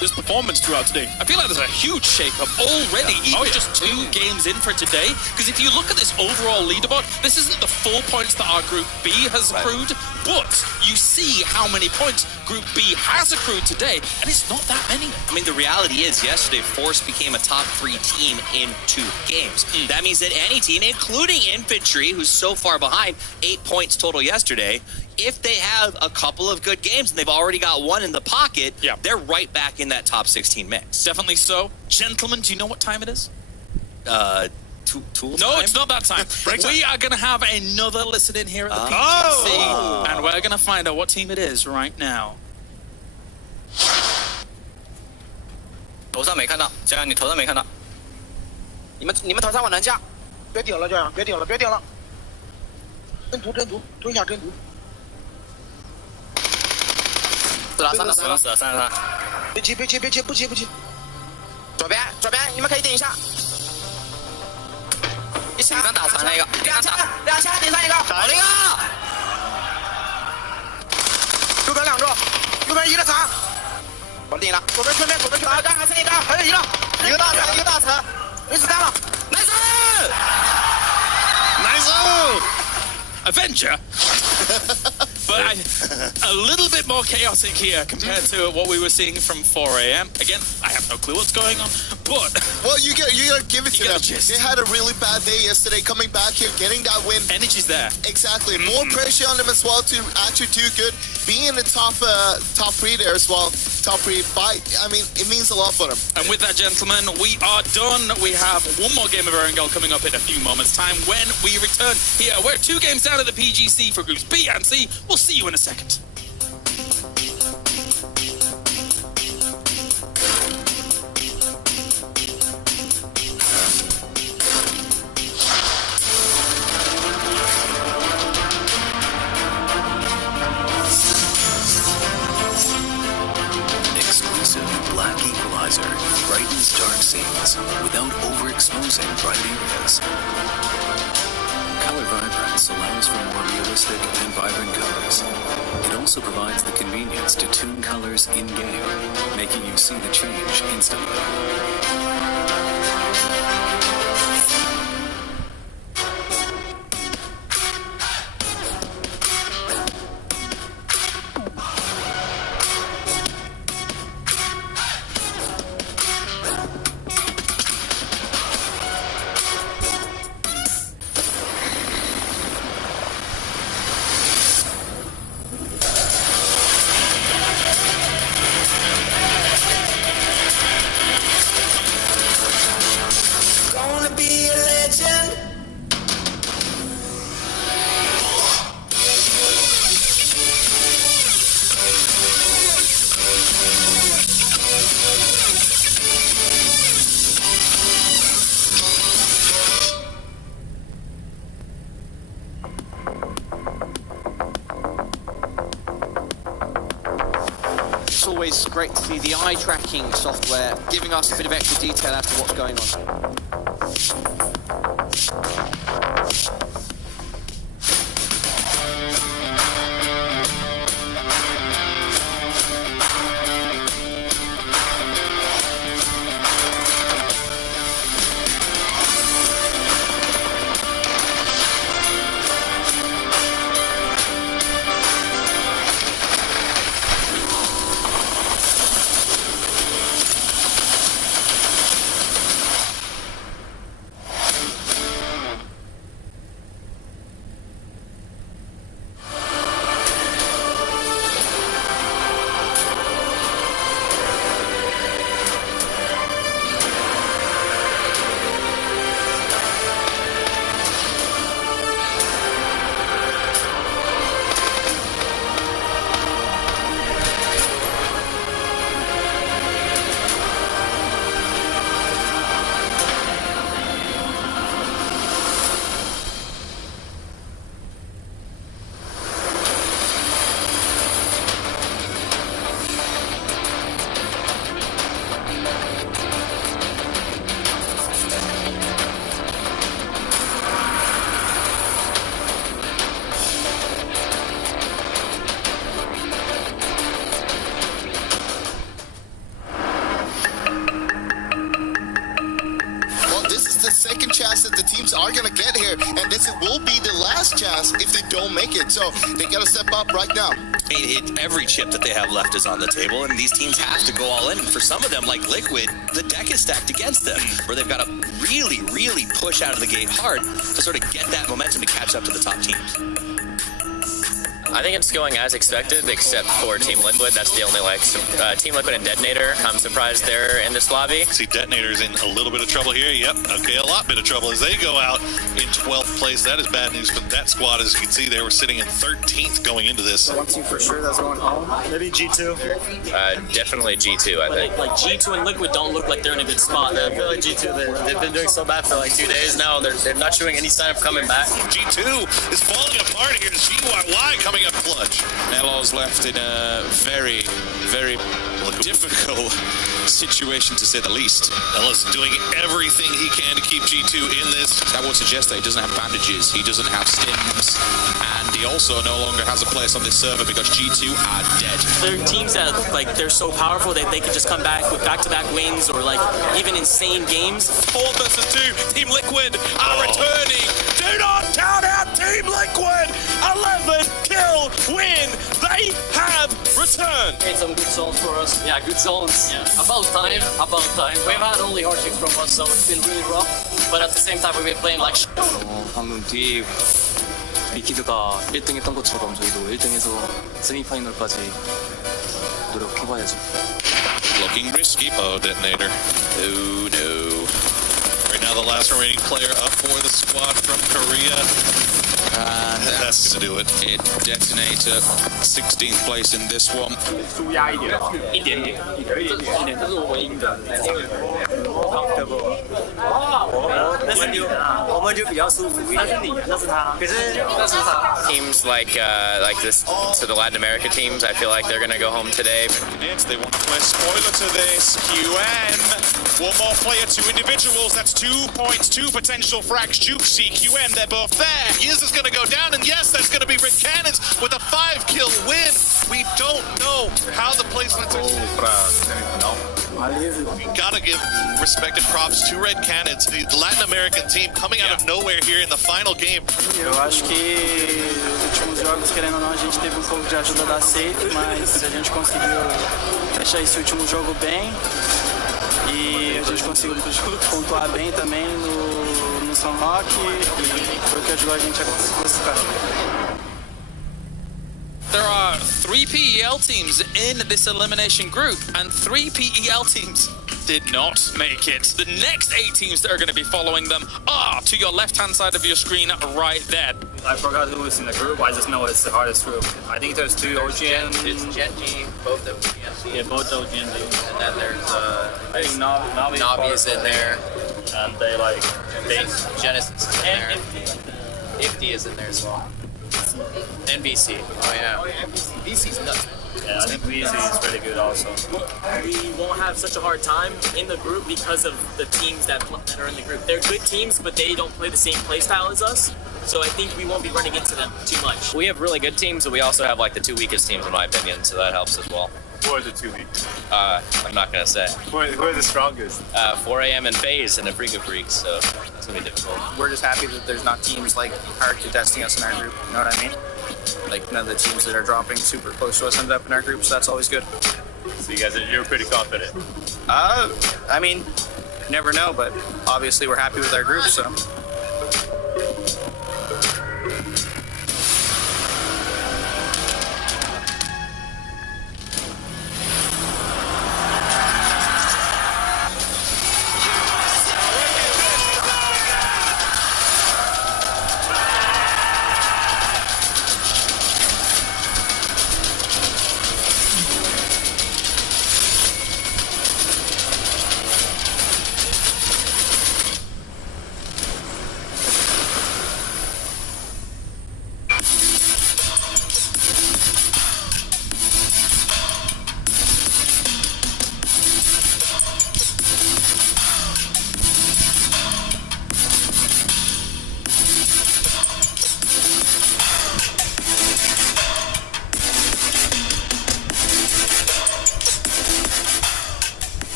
this performance throughout today. I feel like there's a huge shake-up already, even just 2 games in for today. Because if you look at this overall leaderboard, this isn't the full points that our Group B has accrued, but you see how many points Group B has accrued today, and it's not that many. I mean, the reality is yesterday, Force became a top 3 team in 2 games. That means that any team, including Infantry, who's so far behind, 8 points total yesterday, if they have a couple of good games and they've already got 1 in the pocket, they're right back in that top 16 mix. Definitely so. Gentlemen, do you know what time it is? Tool No, time? it's not that time. We are going to have another listen in here at the PTC, and we're going to find out what team it is right now. 头上没看到，这样你头上没看到。你们头上往南架，别顶了，这样别顶了，别顶了。真图，蹲下真图。死了，33。别急，不急。左边，你们可以顶一下。一起刚打残了一个，两枪顶上一个，好了一个。右边2个，右边1个残，我顶了。左边全，刚还剩一个，还有一个大残，没子弹了，nice。 Avenger. But a little bit more chaotic here compared to what we were seeing from 4 AM. Again, I have no clue what's going on, but... Well, you gotta give it to them. They had a really bad day yesterday, coming back here, getting that win. Energy's there. Exactly. More pressure on them as well to actually do good. Being in the top 3 there as well, top 3 fight, I mean, it means a lot for them. And with that, gentlemen, we are done. We have one more game of Erangel coming up in a few moments' time when we return here. We're 2 games down at the PGC for groups B and C. We'll see you in a second. Black Equalizer brightens dark scenes without overexposing bright areas. Color Vibrance allows for more realistic and vibrant colors. It also provides the convenience to tune colors in-game, making you see the change instantly. It's always great to see the eye tracking software giving us a bit of extra detail as to what's going on. Second chance that the teams are going to get here, and this will be the last chance if they don't make it. So they got to step up right now. Every chip that they have left is on the table, and these teams have to go all in. For some of them, like Liquid, the deck is stacked against them, where they've got to really, really push out of the gate hard to sort of get that momentum to catch up to the top teams. I think it's going as expected, except for Team Liquid. That's the only, Team Liquid and Detonator. I'm surprised they're in this lobby. See, Detonator's in a little bit of trouble here. Yep, okay, a lot bit of trouble as they go out in 12th place. That is bad news for that squad. As you can see, they were sitting in 13th going into this. One team for sure that's going home. Maybe G2. Definitely G2, I think. Like G2 and Liquid don't look like they're in a good spot. I feel like G2, they've been doing so bad for like 2 days now. They're not showing any sign of coming back. G2 is falling apart here. GYY coming up clutch. Nelo's left in a very, very difficult situation, to say the least. Nelo's doing everything he can to keep G2 in this. That would suggest that he doesn't have bandages, he doesn't have stims, and he also no longer has a place on this server because G2 are dead. There are teams that like they're so powerful that they can just come back with back-to-back wins or like even insane games. 4 versus 2, Team Liquid are returning. Do not count out Team Liquid. 11 kill win. They have returned. Made some good zones for us. Yeah, good zones. Yeah. About time. We've had only hardships from us, so it's been really rough. But at the same time, we've been playing like shit. 방금 뒤에 리퀴드가 1등했던 것처럼 저희도 1등해서 세미파이널까지 노력해봐야죠. Looking risky. Oh, detonator. Oh, no. Right now, the last remaining player up for the squad from Korea. That's going to do it. Detonator, 16th place in this one. 我们就比较舒服一点，那是他，可是那是他。 Teams like this, to the Latin America teams, I feel like they're going to go home today. They want to play spoiler to this. QM. One more player, 2 individuals. That's 2 points, 2 potential frags. Jukesy, QM, they're both there. Yiz is going to go down, and yes, that's going to be Red Cannons with a 5-kill win. We don't know how the placements are. We gotta give respect and props to Red Cannons, the Latin American team coming out of nowhere here in the final game. Eu acho que os últimos jogos, querendo ou não, a gente teve um pouco de ajuda da Safe, mas a gente conseguiu fechar esse último jogo bem e a gente conseguiu pontuar bem também no São Roque e foi o que ajudou a gente a classificar. There are 3 PEL teams in this elimination group, and 3 PEL teams did not make it. The next 8 teams that are going to be following them are to your left-hand side of your screen right there. I forgot who was in the group. I just know it's the hardest group. I think there's 2 OGN. It's Genji, both of them. Yeah, both OGN. And then there's I think Navi is in there. And they like Genesis is in there. Ifty is in there as well. NBC. Oh yeah. NBC's nuts. Yeah, I think VZ is really good also. We won't have such a hard time in the group because of the teams that are in the group. They're good teams, but they don't play the same playstyle as us. So I think we won't be running into them too much. We have really good teams, but we also have like the 2 weakest teams in my opinion, so that helps as well. Who are the 2 weak? I'm not gonna say. Who are the strongest? 4AM and FaZe and the Freaka Freaks, so it's gonna be difficult. We're just happy that there's not teams like hard contesting us in our group. You know what I mean? Like none of the teams that are dropping super close to us end up in our group, so that's always good. So you're pretty confident? I mean, never know, but obviously we're happy with our group, so.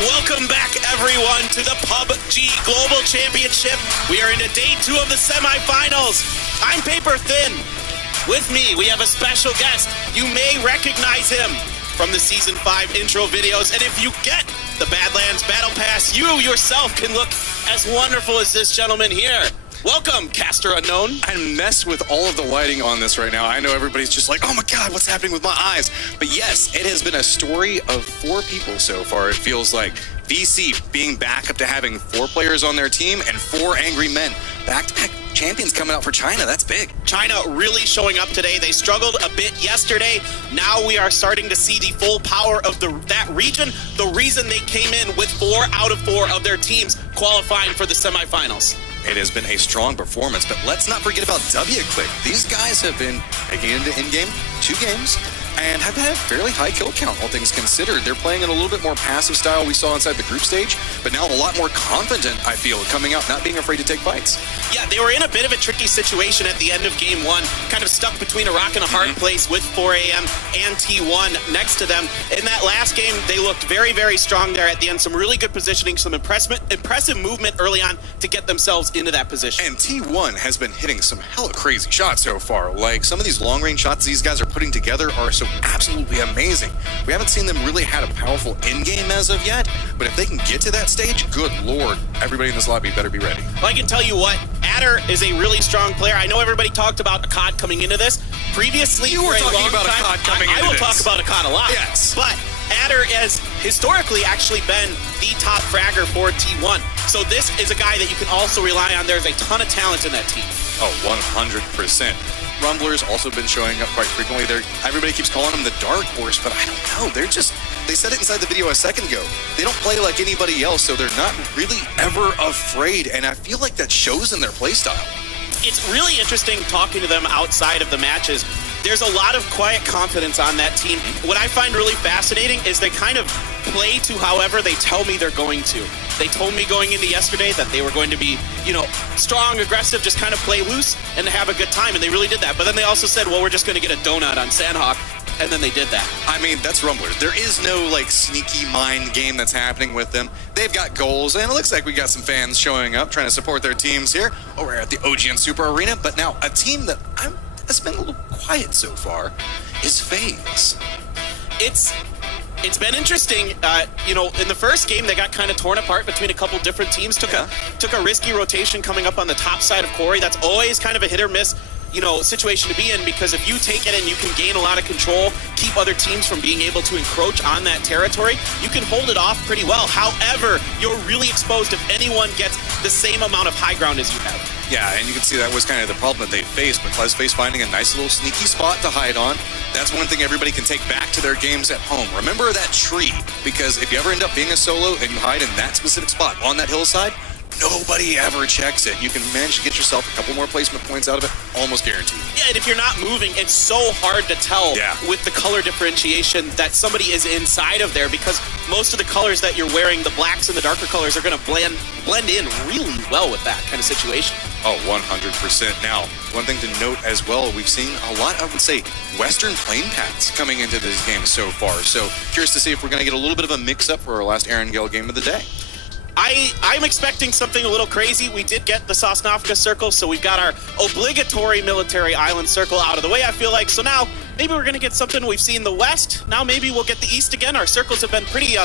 Welcome back, everyone, to the PUBG Global Championship. We are into day 2 of the semifinals. I'm Paper Thin. With me, we have a special guest. You may recognize him from the Season 5 intro videos. And if you get the Badlands Battle Pass, you yourself can look as wonderful as this gentleman here. Welcome, Caster Unknown. I'm messed with all of the lighting on this right now. I know everybody's just like, oh my God, what's happening with my eyes? But yes, it has been a story of 4 people so far, it feels like. VC being back up to having 4 players on their team and 4 angry men. Back-to-back champions coming out for China. That's big. China really showing up today. They struggled a bit yesterday. Now we are starting to see the full power of that region. The reason they came in with 4 out of 4 of their teams qualifying for the semifinals. It has been a strong performance, but let's not forget about WClick. These guys have been making it into in-game 2 games and have had a fairly high kill count, all things considered. They're playing in a little bit more passive style we saw inside the group stage, but now a lot more confident, I feel, coming out, not being afraid to take fights. Yeah, they were in a bit of a tricky situation at the end of game 1, kind of stuck between a rock and a hard place with 4AM and T1 next to them. In that last game, they looked very, very strong there at the end. Some really good positioning, some impressive movement early on to get themselves into that position. And T1 has been hitting some hella crazy shots so far. Like, some of these long-range shots these guys are putting together are so absolutely amazing. We haven't seen them really had a powerful in-game as of yet, but if they can get to that stage, good lord, everybody in this lobby better be ready. Well, I can tell you what, Adder is a really strong player. I know everybody talked about Akkad coming into this. Previously, you were talking about Akkad coming into this. I will talk about Akkad a lot. Yes. But Adder has historically actually been the top fragger for T1. So this is a guy that you can also rely on. There's a ton of talent in that team. Oh, 100%. Rumblers also been showing up quite frequently. Everybody keeps calling them the dark horse, but I don't know. They said it inside the video a second ago. They don't play like anybody else, so they're not really ever afraid, and I feel like that shows in their play style. It's really interesting talking to them outside of the matches. There's a lot of quiet confidence on that team. What I find really fascinating is they kind of play to however they tell me they're going to. They told me going into yesterday that they were going to be, strong, aggressive, just kind of play loose and have a good time, and they really did that. But then they also said, well, we're just going to get a donut on Sandhawk, and then they did that. I mean, that's Rumblers. There is no, sneaky mind game that's happening with them. They've got goals, and it looks like we got some fans showing up, trying to support their teams here over at the OGN Super Arena. But now, a team that has been a little quiet so far is FaZe. It's been interesting. In the first game, they got kind of torn apart between a couple different teams. Took a risky rotation coming up on the top side of Corey. That's always kind of a hit or miss, situation to be in, because if you take it and you can gain a lot of control, keep other teams from being able to encroach on that territory, you can hold it off pretty well. However, you're really exposed if anyone gets the same amount of high ground as you have. Yeah, and you can see that was kind of the problem that they faced, but FaZe finding a nice little sneaky spot to hide on. That's one thing everybody can take back to their games at home. Remember that tree, because if you ever end up being a solo and you hide in that specific spot on that hillside, nobody ever checks it. You can manage to get yourself a couple more placement points out of it, almost guaranteed. Yeah, and if you're not moving, it's so hard to tell with the color differentiation that somebody is inside of there, because most of the colors that you're wearing, the blacks and the darker colors, are going to blend in really well with that kind of situation. Oh, 100%. Now, one thing to note as well, we've seen a lot, I would say, Western plane paths coming into this game so far. So, curious to see if we're going to get a little bit of a mix-up for our last Erangel game of the day. I'm expecting something a little crazy. We did get the Sosnovka circle, so we've got our obligatory military island circle out of the way, I feel like. So now, maybe we're going to get something we've seen the West. Now maybe we'll get the East again. Our circles have been pretty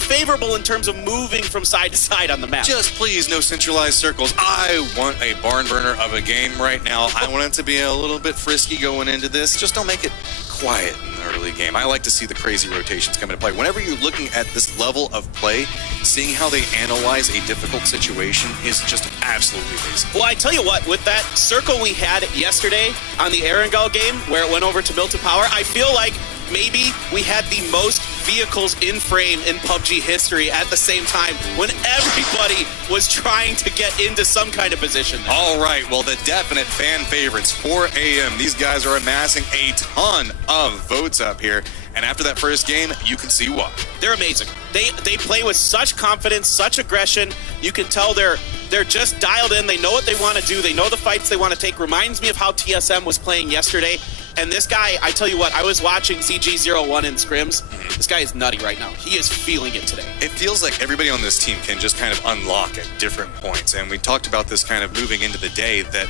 favorable in terms of moving from side to side on the map. Just please, no centralized circles. I want a barn burner of a game right now. I want it to be a little bit frisky going into this. Just don't make it quiet in the early game. I like to see the crazy rotations come into play. Whenever you're looking at this level of play, seeing how they analyze a difficult situation is just absolutely amazing. Well, I tell you what, with that circle we had yesterday on the Erangel game, where it went over to Milton Power, I feel like maybe we had the most vehicles in frame in PUBG history at the same time when everybody was trying to get into some kind of position. All right, well, the definite fan favorites, 4AM. These guys are amassing a ton of votes up here. And after that first game, you can see why. They're amazing. They play with such confidence, such aggression. You can tell they're just dialed in. They know what they want to do. They know the fights they want to take. Reminds me of how TSM was playing yesterday. And this guy, I tell you what, I was watching CG01 in scrims. This guy is nutty right now. He is feeling it today. It feels like everybody on this team can just kind of unlock at different points. And we talked about this kind of moving into the day, that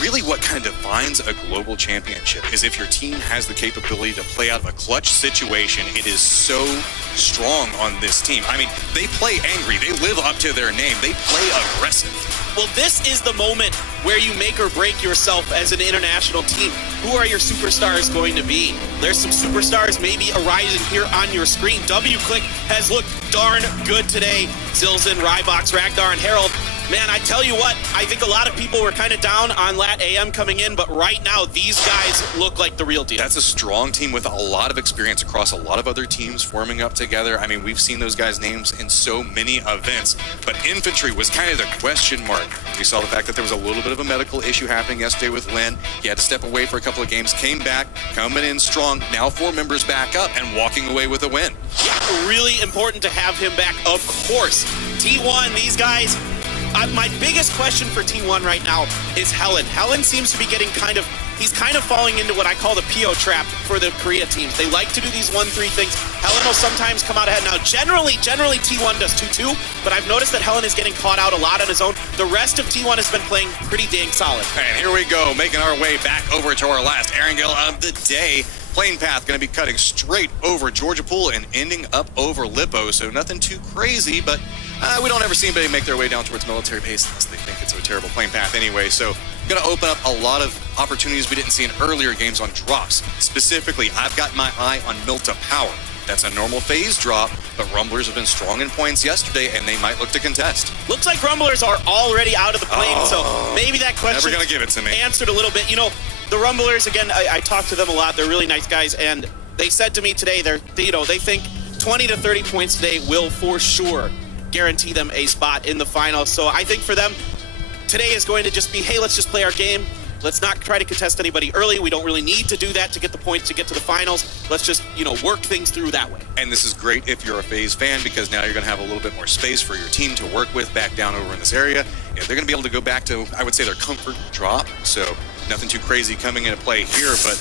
really what kind of defines a global championship is if your team has the capability to play out of a clutch situation. It is so strong on this team. I mean, they play angry. They live up to their name. They play aggressive. Well, this is the moment where you make or break yourself as an international team. Who are your superstars going to be? There's some superstars maybe arising here on your screen. WClick has looked darn good today. Zilzin, Rybox, Ragnar, and Harold. Man, I tell you what, I think a lot of people were kind of down on Lat AM coming in, but right now, these guys look like the real deal. That's a strong team with a lot of experience across a lot of other teams forming up together. I mean, we've seen those guys' names in so many events, but Infantry was kind of the question mark. We saw the fact that there was a little bit of a medical issue happening yesterday with Lin. He had to step away for a couple of games, came back, coming in strong. Now 4 members back up and walking away with a win. Yeah, really important to have him back, of course. T1, these guys... my biggest question for T1 right now is Helen. Helen seems to be getting he's kind of falling into what I call the PO trap for the Korea teams. They like to do these 1-3 things. Helen will sometimes come out ahead. Now, generally T1 does 2-2, but I've noticed that Helen is getting caught out a lot on his own. The rest of T1 has been playing pretty dang solid. And here we go, making our way back over to our last Erangel of the day. Plane path going to be cutting straight over Georgia Pool and ending up over Lippo, so nothing too crazy, but we don't ever see anybody make their way down towards military base unless they think it's a terrible plane path anyway. So going to open up a lot of opportunities we didn't see in earlier games on drops. Specifically, I've got my eye on Milta Power. That's a normal phase drop, but Rumblers have been strong in points yesterday, and they might look to contest. Looks like Rumblers are already out of the plane, so maybe that question never gonna give it to me. Answered a little bit. You know, the Rumblers, again, I talked to them a lot. They're really nice guys, and they said to me today, they think 20 to 30 points today will for sure guarantee them a spot in the finals. So I think for them, today is going to just be, hey, let's just play our game. Let's not try to contest anybody early. We don't really need to do that to get the points to get to the finals. Let's just, work things through that way. And this is great if you're a FaZe fan, because now you're going to have a little bit more space for your team to work with back down over in this area. They're going to be able to go back to, I would say, their comfort drop. So nothing too crazy coming into play here, but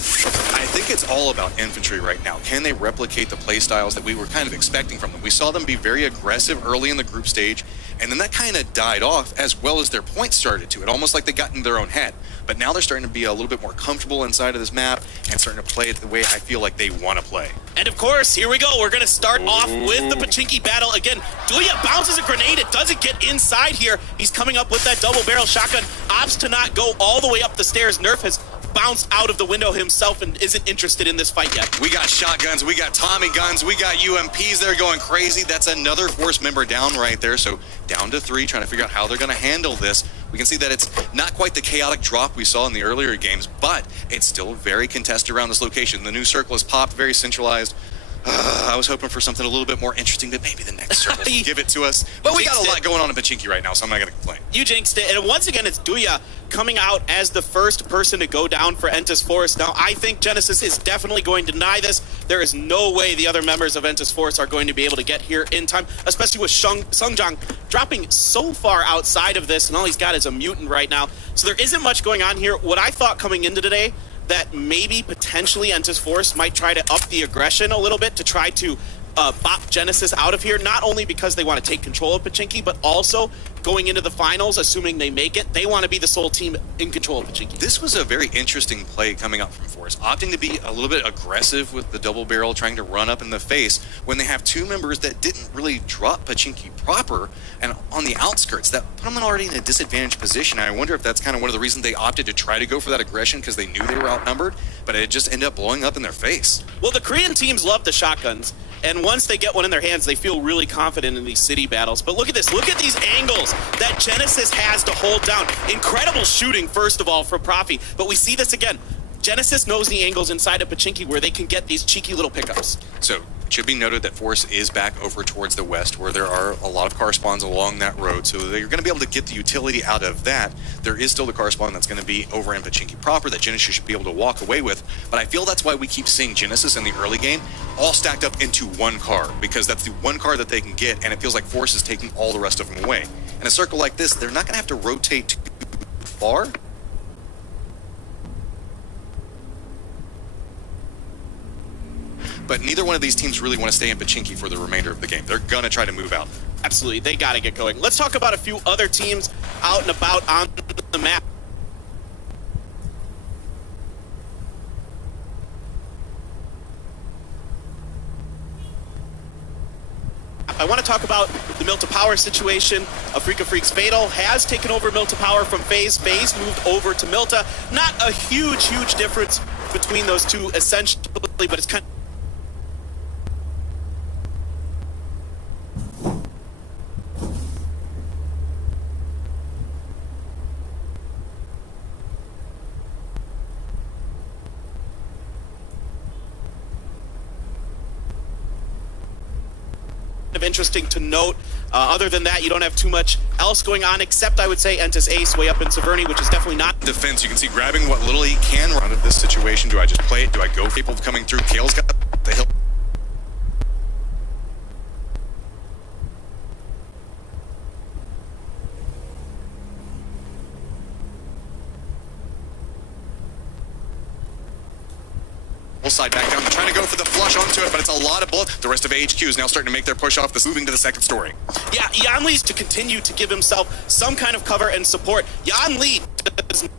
I think it's all about Infantry right now. Can they replicate the play styles that we were kind of expecting from them? We saw them be very aggressive early in the group stage, and then that kind of died off as well as their points started to. It almost like they got in their own head. But now they're starting to be a little bit more comfortable inside of this map and starting to play it the way I feel like they want to play. And of course, here we go. We're going to start off with the Pachinki battle. Again, Duya bounces a grenade. It doesn't get inside here. He's coming up with that double barrel shotgun. Opts to not go all the way up the stairs. Nerf has bounced out of the window himself and isn't interested in this fight yet. We got shotguns, we got Tommy guns, we got UMPs. They're going crazy. That's another Force member down right there. So down to 3, trying to figure out how they're going to handle this. We can see that it's not quite the chaotic drop we saw in the earlier games, but it's still very contested around this location. The new circle is popped, very centralized. I was hoping for something a little bit more interesting, but maybe the next circle will give it to us. But we got a lot going on in Pachinki right now, so I'm not going to complain. You jinxed it. And once again, it's Duya coming out as the first person to go down for Entus Force. Now, I think Genesis is definitely going to deny this. There is no way the other members of Entus Force are going to be able to get here in time, especially with Sungjang dropping so far outside of this, and all he's got is a mutant right now. So there isn't much going on here. What I thought coming into today, that maybe potentially Entus Force might try to up the aggression a little bit to try to bop Genesis out of here, not only because they want to take control of Pachinki, but also going into the finals, assuming they make it, they want to be the sole team in control of Pachinki. This was a very interesting play coming up from Force, opting to be a little bit aggressive with the double barrel, trying to run up in the face when they have 2 members that didn't really drop Pachinki proper and on the outskirts. That put them already in a disadvantaged position. And I wonder if that's kind of one of the reasons they opted to try to go for that aggression, because they knew they were outnumbered, but it just ended up blowing up in their face. Well, the Korean teams love the shotguns, and once they get one in their hands, they feel really confident in these city battles. But look at this. Look at these angles that Genesis has to hold down. Incredible shooting, first of all, from Profi. But we see this again. Genesis knows the angles inside of Pachinki where they can get these cheeky little pickups. So it should be noted that Force is back over towards the west, where there are a lot of car spawns along that road. So they're going to be able to get the utility out of that. There is still the car spawn that's going to be over in Pachinki proper that Genesis should be able to walk away with. But I feel that's why we keep seeing Genesis in the early game all stacked up into one car, because that's the one car that they can get, and it feels like Force is taking all the rest of them away. In a circle like this, they're not going to have to rotate too far. but neither one of these teams really want to stay in Pachinki for the remainder of the game. They're going to try to move out. Absolutely, they got to get going. Let's talk about a few other teams out and about on the map. I want to talk about the Milta Power situation. Afrika Freaks Fatal has taken over Milta Power from FaZe. FaZe moved over to Milta. Not a huge difference between those two, essentially, but it's kind of interesting to note. Other than that, you don't have too much else going on, except I would say Entus Ace way up in Severny, which is definitely not defense. You can see grabbing what little he can run of this situation. Do I just play it? Do I go for people coming through? Kale's got the hill. Side back down, trying to go for the flush onto it, but it's a lot of bullets. The rest of AHQ is now starting to make their push off this, moving to the second story. Yeah, Yanli's to continue to give himself some kind of cover and support. Yanli does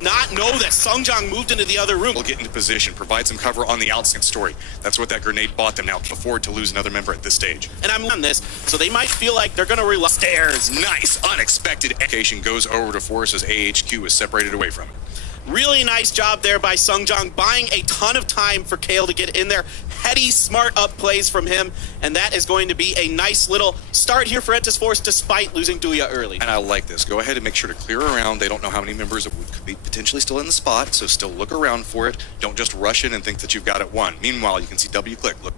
not know that Sungjang moved into the other room. We'll get into position, provide some cover on the outside story. That's what that grenade bought them. Now can afford to lose another member at this stage. And I'm on this, so they might feel like they're going to rely. Stairs, nice, unexpected education goes over to Force as AHQ is separated away from it. Really nice job there by Sungjang, buying a ton of time for Kale to get in there. Heady, smart up plays from him, and that is going to be a nice little start here for Entus Force despite losing Duya early. And I like this. Go ahead and make sure to clear around. They don't know how many members could be potentially still in the spot, so still look around for it. Don't just rush in and think that you've got it won. Meanwhile, you can see W click. Look.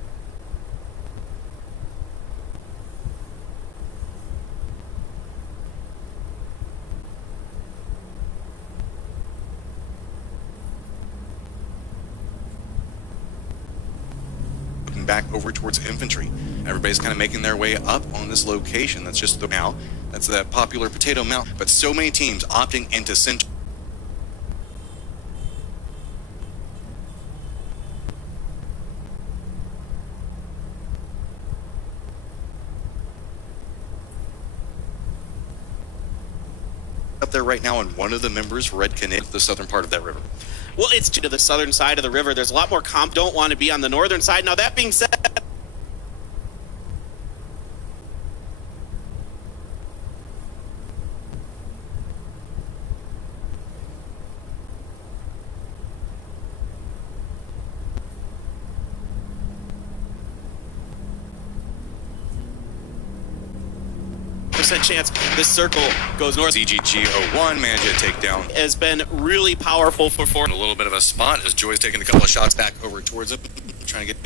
Back over towards infantry. Everybody's kind of making their way up on this location. That's just the now. That's that popular potato mount. But so many teams opting into center. Up there right now, and one of the members, Red Canid, the southern part of that river. Well, it's to the southern side of the river. There's a lot more comp. Don't want to be on the northern side. Now, that being said, chance this circle goes north. ZGG01 managed to take down. Has been really powerful for a little bit of a spot as Joy's taking a couple of shots back over towards him, trying to get